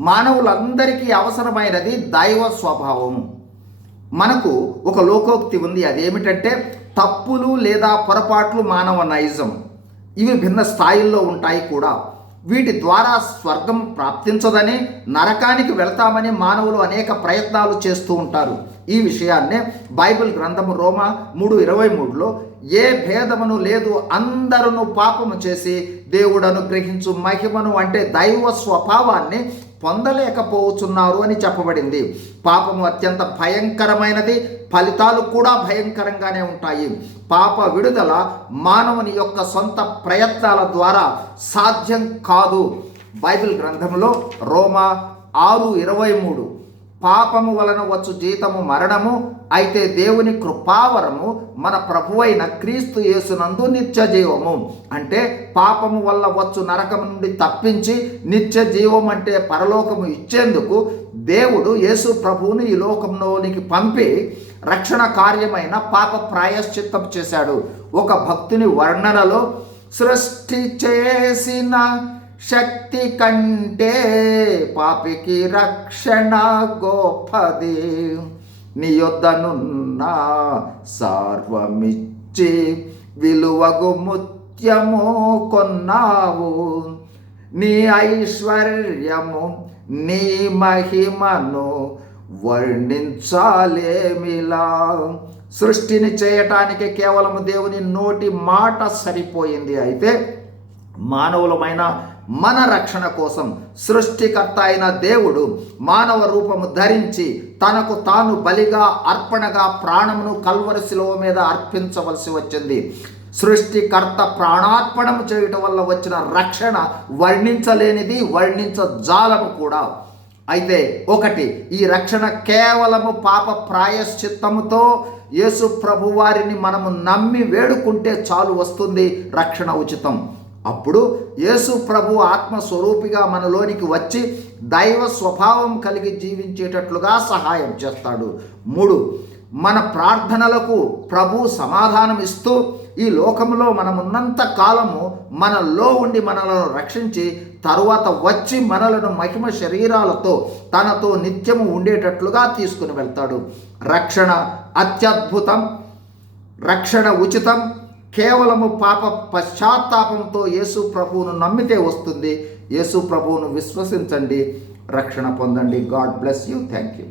మానవులందరికీ అవసరమైనది దైవ స్వభావము మనకు ఒక లోకోక్తి ఉంది. అదేమిటంటే తప్పులు లేదా పొరపాట్లు మానవ నైజం. ఇవి భిన్న స్థాయిల్లో ఉంటాయి కూడా. వీటి ద్వారా స్వర్గం ప్రాప్తించదని నరకానికి వెళ్తామని మానవులు అనేక ప్రయత్నాలు చేస్తూ ఉంటారు. ఈ విషయాన్నే బైబిల్ గ్రంథము రోమా మూడు ఇరవై మూడులో ఏ భేదమును లేదు అందరూ పాపము చేసి దేవుడు అనుగ్రహించు మహిమను అంటే దైవ స్వభావాన్ని పొందలేకపోతున్నారు అని చెప్పబడింది. పాపము అత్యంత భయంకరమైనది. ఫలితాలు కూడా భయంకరంగానే ఉంటాయి. పాప విడుదల మానవుని యొక్క సొంత ప్రయత్నాల ద్వారా సాధ్యం కాదు. బైబిల్ గ్రంథంలో రోమా ఆరు ఇరవై మూడు. పాపము వలన వచ్చు జీతము మరణము అయితే దేవుని కృపావరము మన ప్రభువైన క్రీస్తు యేసునందు నిత్య జీవము. అంటే పాపము వల్ల వచ్చు నరకం నుండి తప్పించి నిత్య జీవం అంటే పరలోకము ఇచ్చేందుకు దేవుడు యేసు ప్రభువుని ఈ లోకంలోనికి పంపి రక్షణ కార్యమైన పాప ప్రాయశ్చిత్తం చేశాడు. ఒక భక్తుని వర్ణనలో సృష్టి చేసిన శక్తి కంటే పాపికి రక్షణ గొప్పది. నీ యొద్దనున్న సార్వమిచ్చి విలువగు ముత్యము కొన్నావు. నీ ఐశ్వర్యము నీ మహిమను వర్ణించాలేమిలా? సృష్టిని చేయటానికి కేవలం దేవుని నోటి మాట సరిపోయింది అయితే మానవులమైన మన రక్షణ కోసం సృష్టికర్త అయిన దేవుడు మానవ రూపము ధరించి తనకు తాను బలిగా అర్పణగా ప్రాణమును కల్వరశిలో మీద అర్పించవలసి వచ్చింది. సృష్టికర్త ప్రాణార్పణము చేయటం వల్ల వచ్చిన రక్షణ వర్ణించలేనిది వర్ణించజాలము కూడా. అయితే ఒకటి ఈ రక్షణ కేవలము పాప ప్రాయశ్చిత్తముతో యేసు ప్రభువారిని మనము నమ్మి వేడుకుంటే చాలు వస్తుంది రక్షణ ఉచితం. అప్పుడు యేసు ప్రభు ఆత్మస్వరూపిగా మనలోనికి వచ్చి దైవ స్వభావం కలిగి జీవించేటట్లుగా సహాయం చేస్తాడు. మూడు మన ప్రార్థనలకు ప్రభు సమాధానం ఇస్తూ ఈ లోకంలో మనమున్నంత కాలము మనలో ఉండి మనలను రక్షించి తరువాత వచ్చి మనలను మహిమ శరీరాలతో తనతో నిత్యము ఉండేటట్లుగా తీసుకుని వెళ్తాడు. రక్షణ అత్యద్భుతం రక్షణ ఉచితం కేవలము పాప పశ్చాత్తాపంతో యేసు ప్రభువును నమ్మితే వస్తుంది. యేసు ప్రభువును విశ్వసించండి. రక్షణ పొందండి. God bless you. Thank you